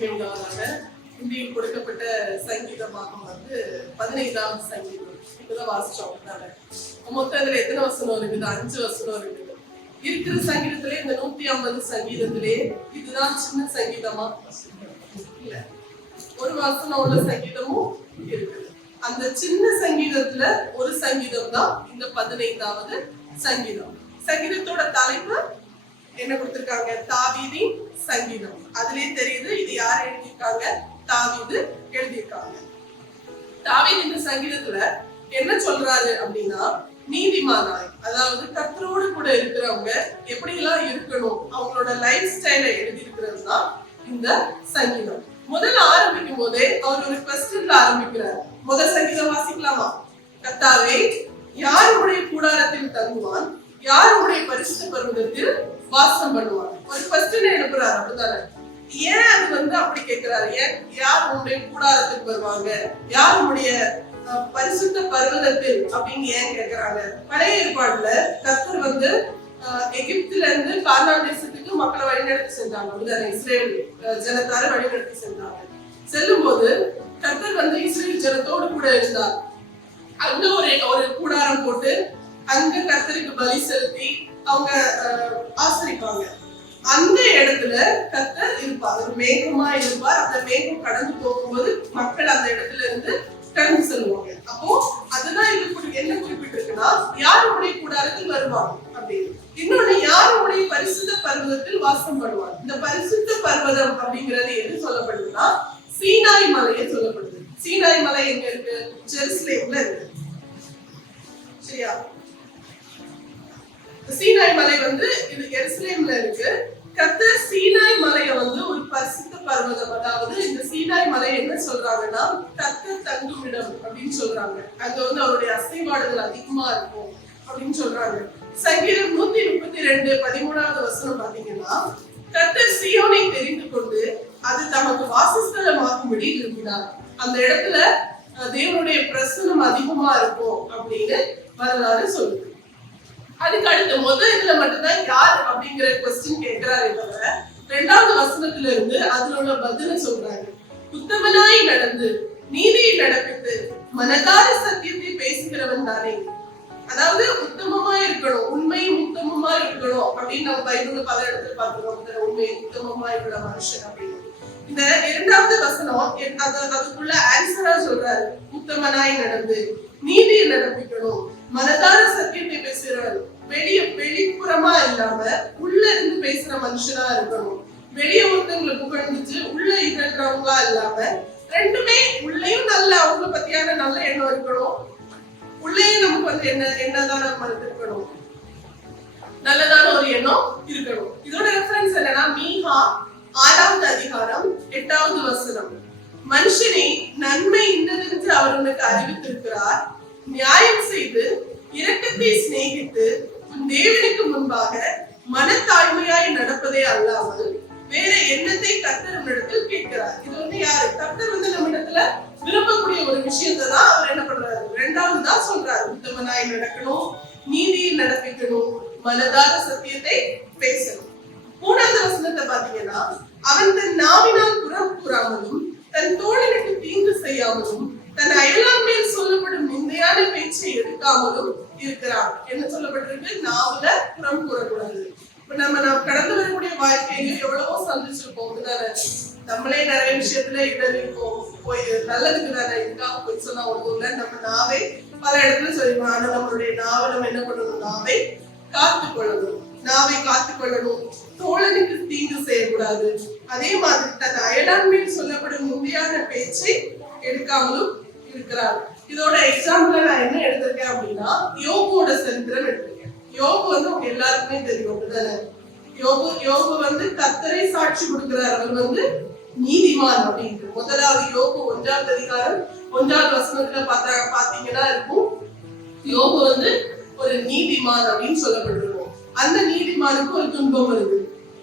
மகிமை உண்டாவதாக இந்தியில் கொடுக்கப்பட்ட சங்கீதமாக வந்து பதினைந்தாவது சங்கீதம். இப்பதான் வாசிச்சோம். தானே மொத்தம் இதுல எத்தனை வசனம் இருக்குது? அஞ்சு வசனம் இருக்குது. இருக்கிற சங்கீதத்திலே இந்த நூத்தி ஐம்பது சங்கீதத்திலே இதுதான் சின்ன சங்கீதமா? இல்ல. ஒரு வசனம் உள்ள சங்கீதமும் இருக்குது. அந்த சின்ன சங்கீதத்துல ஒரு சங்கீதம் தான் இந்த பதினைந்தாவது சங்கீதம். சங்கீதத்தோட தலைப்பு என்ன கொடுத்திருக்காங்க? தாவீதின் சங்கீதம். அதுலயே தெரியுது இது யார் எழுதியிருக்காங்க? தாவீது எழுதியிருக்காங்க. தாவீது இந்த சங்கீதத்துல என்ன சொல்றாரு அப்படின்னா நீதிமானாய் அதாவது கத்தரோடு கூட இருக்கிறவங்க எப்படி எல்லாம் இருக்கணும் அவங்களோட லைஃப் ஸ்டைலை எழுதி இருக்கிறது தான் இந்த சங்கீதம். முதல்ல ஆரம்பிக்கும் போதே அவர் ஒரு கொஸ்டின்ல ஆரம்பிக்கிறார். முதல் சங்கீதம் வாசிக்கலாமா? கத்தாவே யாருடைய கூடாரத்தில் தங்குவான்? யாருடைய பரிசுத்த பருவதத்தில் வாசம் பண்ணுவாங்க ஒரு கொஸ்டின் எழுப்புறாரு அப்படிதானே ஏன் அது வந்து அப்படி கேட்கிறாரு? ஏன் யார் உன்னுடைய கூடாரத்துக்கு வருவாங்க? யார் உன்னுடைய பரிசுத்த பருவதத்தில் அப்படின்னு ஏன் கேட்கிறாங்க? பழைய ஏற்பாடுல கத்தர் வந்து எகிப்துல இருந்து கார்னால் தேசத்துக்கு மக்களை வழிநடத்தி சென்றாங்க அப்படிதானே இஸ்ரேல் ஜனத்தார ஜனத்தாரை வழிநடத்தி சென்றாங்க. செல்லும் போது கர்த்தர் வந்து இஸ்ரேல் ஜனத்தோடு கூட இருந்தார். அங்க ஒரு ஒரு கூடாரம் போட்டு அங்கு கத்தருக்கு பலி செலுத்தி அவங்க அஹ், அந்த இடத்துல கத்தர் இருப்பார். ஒரு மேகமா இருப்பார். அந்த மேகம் கடந்து போகும்போது மக்கள் அந்த இடத்துல இருந்து கடந்து செல்வாங்க. அப்போ அதுதான் இது என்ன குறிப்பிட்டிருக்குன்னா யாருடைய கூடாரத்தில் வருவாங்க அப்படின்னு. இன்னொன்னு யாருடைய பரிசுத்த பர்வதத்தில் வாசம் பண்ணுவாங்க? இந்த பரிசுத்த பர்வதம் அப்படிங்கிறது எது சொல்லப்படுதுன்னா சீனாய் மலையை சொல்லப்படுது. சீனாய் மலை எங்க இருக்கு? ஜெருசலேம்ல இருக்கு. சரியா? சீனாய் மலை வந்து இது எருசலேம்ல இருக்கு. கத்த சீனாய் மலையை வந்து ஒரு பரிசுத்த பர்வதம். அதாவது இந்த சீனாய் மலை என்ன சொல்றாங்கன்னா கத்த தங்குமிடம் அப்படின்னு சொல்றாங்க. அங்க வந்து அவருடைய அசைவாடுகள் அதிகமா இருக்கும் அப்படின்னு சொல்றாங்க. சங்கீதம் நூத்தி முப்பத்தி ரெண்டு பதிமூணாவது வசனம் பாத்தீங்கன்னா கத்த சியோனை தெரிந்து கொண்டு அது தமக்கு வாசஸ்தலமாகும்படி விரும்பினார். அந்த இடத்துல தேவனுடைய பிரசனம் அதிகமா இருக்கும் அப்படின்னு வரலாறு சொல்லுது. அதுக்கு அடுத்து முதல் இதுல மட்டும்தான் யார் அப்படிங்கிற கொஸ்டின் கேட்கிறாரு தவிர ரெண்டாவது வசனத்துல இருந்து அதுல உள்ள பதில சொல்றாங்க உத்தமனாய் நடந்து நீதியை நடப்பித்து மனதார சத்தியத்தை பேசுகிறவன் தானே? அதாவது உத்தமமா இருக்கணும் உண்மையும் உத்தமமா இருக்கணும் அப்படின்னு நம்ம பைபிள்ல பல இடத்துல பார்க்கிறோம் இந்த உண்மை உத்தமமா இருக்கிற மனுஷன் அப்படின்னு. இந்த இரண்டாவது வசனம் அது அதுக்குள்ள ஆன்சரா சொல்றாரு. உத்தமனாய் நடந்து நீதியை நடப்பிக்கணும் மனதார சத்தியத்தை பேசுறவன் வெளிய வெளிப்புறமா இல்லாம உள்ள இருந்து பேசுற மனுஷனா இருக்கணும். வெளிய ஒருத்தவங்களை புகழ்ந்துச்சு உள்ள இருக்கிறவங்களா இல்லாம ரெண்டுமே உள்ளேயும் நல்ல அவங்கள பத்தியான நல்ல எண்ணம் இருக்கணும். உள்ளயும் நமக்கு வந்து என்ன என்னதான் நம்ம இருக்கணும். நல்லதான ஒரு எண்ணம் இருக்கணும். இதோட ரெஃபரன்ஸ் என்னன்னா மீஹா ஆறாவது அதிகாரம் எட்டாவது வசனம். மனுஷனை நன்மை இன்னதென்று அவர் உனக்கு அறிவித்திருக்கிறார். நியாயம் செய்து இரக்கத்தை சிநேகித்து உன் தேவனுக்கு முன்பாக மனத்தாழ்மையாய் நடப்பதே அல்லாமல் வேற எண்ணத்தை கர்த்தர் நம்மிடத்தில் கேட்கிறார். இது வந்து யாரு? கத்தர் வந்து நம்ம இடத்துல விரும்பக்கூடிய ஒரு விஷயத்தை தான் அவர் என்ன பண்றாரு? ரெண்டாவது தான் சொல்றாரு. உத்தமனாய் நடக்கணும் நீதியில் நடப்பிக்கணும் மனதார சத்தியத்தை பேசணும். மூணாவது வசனத்தை பாத்தீங்கன்னா அவன் தன் நாவினால் புறம் கூறாமலும் தன் தோழனுக்கு தீங்கு செய்யாமலும் தன் அயலான் சொல்லப்படும் நிந்தையான பேச்சை எடுக்காமலும் இருக்கிறார். என்ன சொல்லப்பட்டிருக்கு? நாவல புறம் கூறக்கூடாது இப்ப நம்ம நாம் கடந்து வரக்கூடிய வாழ்க்கையில எவ்வளவோ சந்திச்சிருப்போம். தானே நம்மளே நிறைய விஷயத்துல இடறிப்போம். போய் நல்லதுக்கு தானே இதுக்காக போய் சொன்னா ஒன்றும் நம்ம நாவை பல இடத்துல சொல்லிடுவோம் ஆனா நம்மளுடைய நாவை நம்ம என்ன பண்ணணும்? நாவை காத்து கொள்ளணும் நாவை காத்து கொள்ளணும் தோழனுக்கு தீங்கு செய்யக்கூடாது. அதே மாதிரி தன் அயலாண்மையில் சொல்லப்படும் உண்மையான பேச்சை எடுக்காமலும் இருக்கிறார். இதோட எக்ஸாம்பிள் நான் என்ன எடுத்திருக்கேன் அப்படின்னா யோகோட சரித்திரம் எடுத்திருக்கேன். யோகு வந்து உங்க எல்லாருக்குமே தெரியும் அப்படிதானே யோகு யோகு வந்து கத்தரை சாட்சி கொடுக்கிறார். அவர் வந்து நீதிமான் அப்படின்ட்டு. முதலாவது யோகு ஒன்றாவது அதிகாரம் ஒன்றாவது வசனத்துல பார்த்தா பாத்தீங்கன்னா இருக்கும். யோகு வந்து ஒரு நீதிமான் அப்படின்னு சொல்லப்பட்டிருக்கும். அந்த நீதிமானுக்கு ஒரு துன்பம் வருது.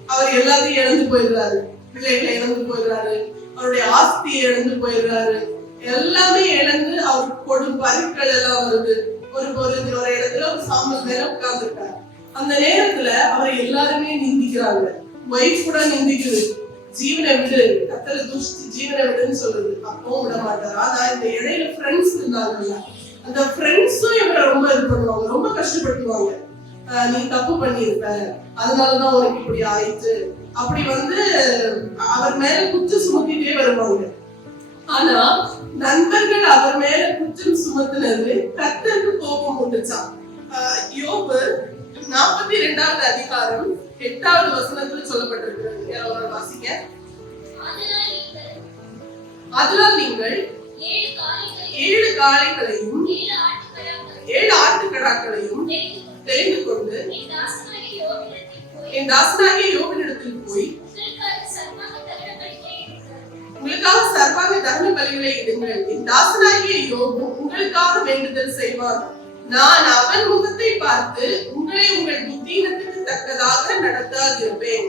அவர் எல்லாத்தையும் இழந்து போயிடுறாரு. பிள்ளைகளை இழந்து போயிடுறாரு. அவருடைய ஆஸ்தியை இழந்து போயிடுறாரு. எல்லாமே இழந்து அவருக்கு கொடும் பருக்கள் எல்லாம் வருது ஒரு ஒரு ஒரு இடத்துல ஒரு சாம்பல் மேல உட்கார்ந்துருக்காரு. அந்த நேரத்துல அவரை எல்லாருமே நிந்திக்கிறாங்க. ஒய்ஃப் கூட நிந்திக்குது. ஜீவனை விடு. கத்தரை தூஷித்து ஜீவனை விடுன்னு சொல்றது. அப்பவும் விட மாட்டார். ஆனா இந்த இடையில ஃப்ரெண்ட்ஸ் இருந்தாங்கல்ல அந்த ஃப்ரெண்ட்ஸும் இவரை ரொம்ப இது பண்ணுவாங்க. ரொம்ப கஷ்டப்படுத்துவாங்க. ஆஹ் நீ தப்பு பண்ணியிருப்ப. அதனாலதான் உனக்கு இப்படி ஆயிட்டு அப்படி வந்து அவர் மேல குத்து சுமத்திட்டே வருவாங்க. ஆனா நண்பர்கள் அவர் மேல குற்றம் சுமத்தினது கத்தருக்கு கோபம் உண்டுச்சான் யோபு நாற்பத்தி ரெண்டாவது அதிகாரம் எட்டாவது வசனத்துல சொல்லப்பட்டிருக்கிறது. யாராவது வாசிங்க? அதனால் நீங்கள் ஏழு காளைகளையும் ஏழு ஆட்டுக்கடாக்களையும் தெரிந்து கொண்டு என் என் தாசனாகிய யோகனிடத்தில் போய் எங்களுக்காக சர்வாங்க தகன பலிகளை இடுங்கள். என் தாசனாகிய யோபு உங்களுக்காக வேண்டுதல் செய்வார். நான் அவன் முகத்தை பார்த்து உங்களை உங்கள் புத்தீனத்துக்கு தக்கதாக நடத்தாதிருப்பேன்.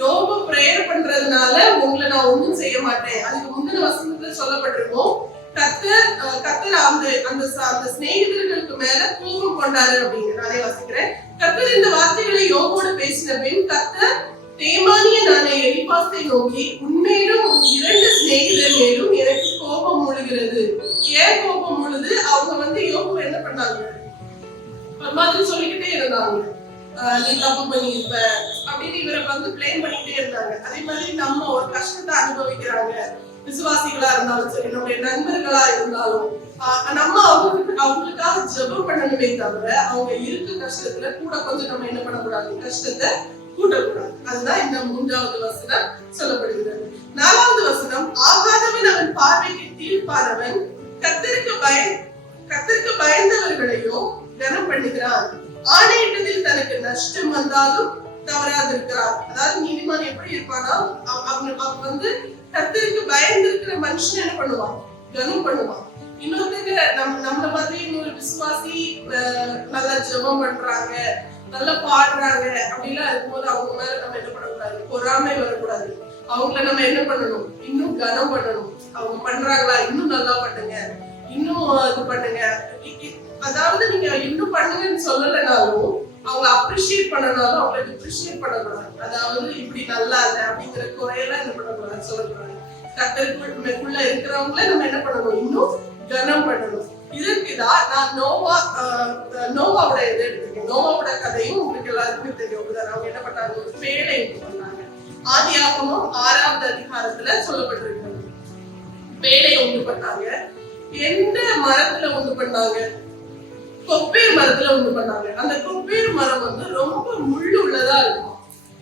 யோபு பிரேயர் பண்றதுனால உங்களை நான் ஒண்ணும் செய்ய மாட்டேன். அதுக்கு முந்தின வசனத்துல சொல்லப்பட்டிருக்கோம் கத்தர் கத்தர் அந்த அந்த அந்த சிநேகிதர்களுக்கு மேல கோபம் கொண்டாரு அப்படின்னு நானே வாசிக்கிறேன். கத்தர் இந்த வார்த்தைகளை யோகோடு பேசின பின் கத்தர் தேமானிய நானே எலிபாசை நோக்கி உன்மேலும் உன் இரண்டு சிநேகிதர் மேலும் எனக்கு கோபம் முழுகிறது ஏன் கோபம் முழுது அவங்க வந்து யோகம் என்ன பண்ணாங்க? ஒரு சொல்லிக்கிட்டே இருந்தாங்க. ஆஹ் நீ தப்பு பண்ணியிருப்ப. அப்படின்னு இவரை வந்து பிளேம் பண்ணிக்கிட்டே இருந்தாங்க. அதே மாதிரி நம்ம ஒரு கஷ்டத்தை அனுபவிக்கிறாங்க. விசுவாசிகளா இருந்தாலும் சரி நம்முடைய நண்பர்களா இருந்தாலும் ஆஹ் நம்ம அவங்களுக்கு அவங்களுக்காக ஜெபம் பண்ணணுமே தவிர அவங்க இருக்க கஷ்டத்துல கூட கொஞ்சம் நம்ம என்ன பண்ணக்கூடாது? கஷ்டத்தை கூட்டக்கூடாது அதுதான் இந்த மூன்றாவது வசனம் சொல்லப்படுகிறது. நாலாவது வசனம் ஆகாதவன் அவன் பார்வைக்கு தீர்ப்பானவன் கத்திற்கு பய கத்திற்கு பயந்தவர்களையோ கனம் பண்ணுகிறான் ஆணையிட்டதில் தனக்கு நஷ்டம் வந்தாலும் தவறாது இருக்கிறார் அதாவது நீதிமான் எப்படி இருப்பானா? அவன் அவன் வந்து கத்திற்கு பயந்து இருக்கிற மனுஷன் என்ன பண்ணுவான்? கனம் பண்ணுவான். இன்னொருத்தங்க நம்ம நம்மள மாதிரி இன்னொரு விசுவாசி அஹ், நல்லா ஜெபம் பண்றாங்க. நல்லா பாடுறாங்க அப்படிலாம் இருக்கும்போது அவங்க மேல நம்ம என்ன பண்ணக்கூடாது? பொறாமை வரக்கூடாது. அவங்கள நம்ம என்ன பண்ணணும்? இன்னும் கனம் பண்ணணும். அவங்க பண்றாங்களா? இன்னும் நல்லா பண்ணுங்க. இன்னும் இது பண்ணுங்க. அதாவது நீங்க இன்னும் பண்ணுங்கன்னு சொல்லலைனாலும் அவங்க அப்ரிஷியேட் பண்ணனாலும் அவங்களை டிப்ரிஷியேட் பண்ணக்கூடாது. அதாவது இப்படி நல்லா இல்லை அப்படிங்கிற குறையெல்லாம் என்ன பண்ணக்கூடாது சொல்லக்கூடாது. கத்தருக்குள்ள இருக்கிறவங்கள நம்ம என்ன பண்ணணும்? இன்னும் கனம் பண்ணணும். இதுக்குதான் நான் நோவா நோவாவோட இதை எடுத்துக்கேன் நோவாவோட கதையும் உங்களுக்கு எல்லாருக்குமே தெரியும். அவங்க என்ன பண்ணாங்க ஒரு பேழை ஒன்று பண்ணாங்க ஆதியாகமும் ஆறாவது அதிகாரத்துல சொல்லப்பட்டிருக்கிறது பேழை ஒன்று பண்ணாங்க. எந்த மரத்துல ஒன்று பண்ணாங்க? கொப்பேர் மரத்துல ஒன்று பண்ணாங்க. அந்த கொப்பேர் மரம் வந்து ரொம்ப முள்ளு உள்ளதா இருக்கும்.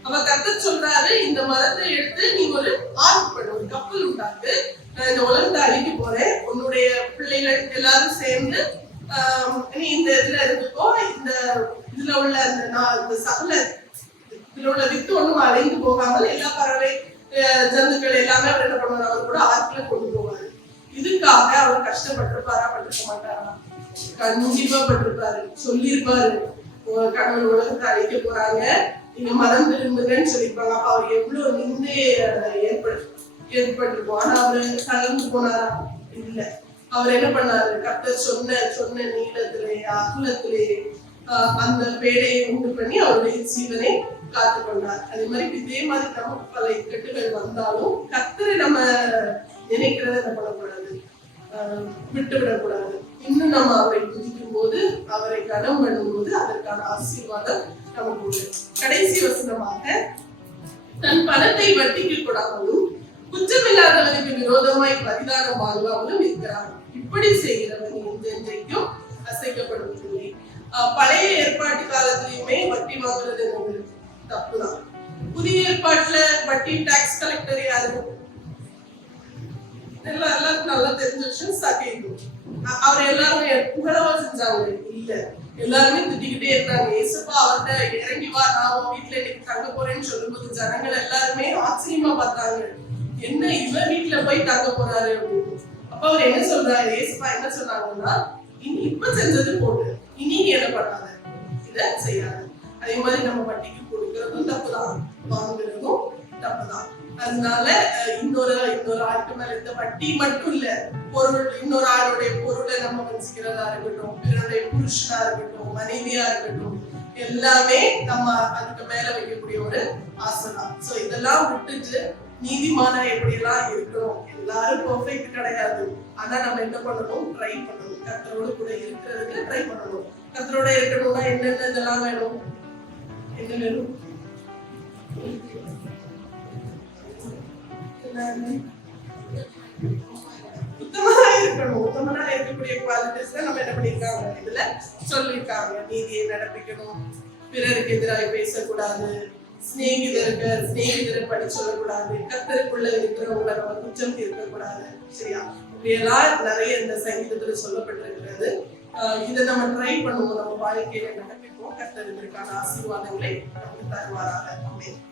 அவ கத்த சொல்றாரு இந்த மரத்தை எடுத்து நீ ஒரு ஆர்ட் பண்ணு ஒரு கப்பல் உண்டாக்கு. நான் இந்த உலகத்தை அழிக்க போறேன். உன்னுடைய பிள்ளைகள் எல்லாரும் சேர்ந்து ஆஹ், நீ இந்த இதுல இருந்துக்கோ. இந்த இதுல உள்ள அந்த நான் இந்த சகல இதுல உள்ள வித்து ஒண்ணும் அழைந்து போகாமல் எல்லா பறவை ஜந்துக்கள் எல்லாமே அவர் என்ன பண்ணுவார்? அவர் கூட ஆற்றுல கொண்டு போவாரு. இதுக்காக அவர் கஷ்டப்பட்டிருப்பாரா? பட்டிருக்க மாட்டாரா? கண்டிப்பா பட்டிருப்பாரு. சொல்லியிருப்பாரு. உங்க கடவுள் உலகத்தை அழைக்க போறாங்க. நீங்க மதம் திரும்புங்கன்னு சொல்லியிருப்பாங்க. அப்ப அவர் எவ்வளவு நிந்து ஏற்படு ஏற்பட்டிருக்கும். ஆனா அவரு கலந்து போனாரா? இல்ல. அவர் என்ன பண்ணாரு? கத்த சொன்ன சொன்ன நீளத்திலே அகலத்திலே அந்த பேடையை உண்டு பண்ணி அவருடைய ஜீவனை காத்து கொண்டார். அதே மாதிரி இதே மாதிரி நமக்கு பல இக்கட்டுகள் வந்தாலும் கத்தரை நம்ம நினைக்கிறத என்ன பண்ணக்கூடாது. ஆஹ், விட்டு விடக்கூடாது இன்னும் நம்ம அவரை துதிக்கும் போது அவரை கனம் பண்ணும்போது அதற்கான ஆசீர்வாதம் நமக்கு உண்டு. கடைசி வசனமாக தன் பணத்தை வட்டிக்கு கொடாமலும் குற்றமில்லாதவனுக்கு விரோதமாய் பரிதானம் வாங்காமலும் இருக்கிறார் இப்படி செய்கிறவன் என்றென்றைக்கும் அசைக்கப்படுவதில்லை ஆஹ் பழைய ஏற்பாட்டு காலத்திலயுமே வட்டி வாங்குறது என்னது தப்புதான். புதிய ஏற்பாட்டுல வட்டி டாக்ஸ் கலெக்டர் யாரு? எல்லாம் எல்லாருக்கும் நல்லா தெரிஞ்ச விஷயம் சகைவு அவர் எல்லாருமே புகழவா செஞ்சாங்க இல்ல எல்லாருமே திட்டிக்கிட்டே இருந்தாங்க. ஏசப்பா அவர்கிட்ட இறங்கி வா நான் உன் வீட்டுல இன்னைக்கு தங்க போறேன்னு சொல்லும்போது ஜனங்கள் எல்லாருமே ஆச்சரியமா பார்த்தாங்க. என்ன இவ வீட்டுல போய் தங்க போறாரு அப்படின்னு. அப்ப அவர் என்ன சொல்றாரு? ஏசப்பா என்ன சொன்னாங்கன்னா இனி இப்ப செஞ்சது போட்டு இனி நீ என்ன பண்ணாத? இத செய்யாத. அதே மாதிரி நம்ம வட்டிக்கு அதனால இன்னொரு இன்னொரு ஆட்டு மேல இந்த வட்டி மட்டும் இல்ல பொருள் இன்னொரு ஆளுடைய பொருளை நம்ம வச்சுக்கிறதா இருக்கட்டும் பிறருடைய புருஷனா இருக்கட்டும் மனைவியா இருக்கட்டும் எல்லாமே நம்ம அதுக்கு மேல வைக்கக்கூடிய ஒரு ஆசை தான் சோ இதெல்லாம் விட்டுட்டு நீதிமானா எப்படியெல்லாம் இருக்கணும்? எல்லாரும் பெர்ஃபெக்ட் கிடையாது. ஆனா நம்ம என்ன பண்ணணும்? ட்ரை பண்ணணும். கத்தரோட கூட இருக்கிறதுக்கு ட்ரை பண்ணணும். கத்தரோட இருக்கணும்னா என்னென்ன இதெல்லாம் வேணும்? என்ன வேணும்? உத்தமனா இருக்கணும். உத்தமனா இருக்கக்கூடிய குவாலிட்டிஸ் நம்ம என்ன பண்ணிருக்காங்க? இதுல சொல்லியிருக்காங்க நீதியை நடப்பிக்கணும். பிறருக்கு எதிராக பேசக்கூடாது. சிநேகிதருக்கு சிநேகிதரை படி சொல்லக்கூடாது. கத்தருக்குள்ள இருக்கிறவங்கள நம்ம குற்றம் இருக்கக்கூடாது சரியா? இப்படியெல்லாம் நிறைய இந்த சங்கீதத்துல சொல்லப்பட்டிருக்கிறது. இதை நம்ம ட்ரை பண்ணுவோம். நம்ம வாழ்க்கையில நடப்பிப்போம். கத்தர் இதற்கான ஆசீர்வாதங்களை நமக்கு தருவாராக. அப்படின்னு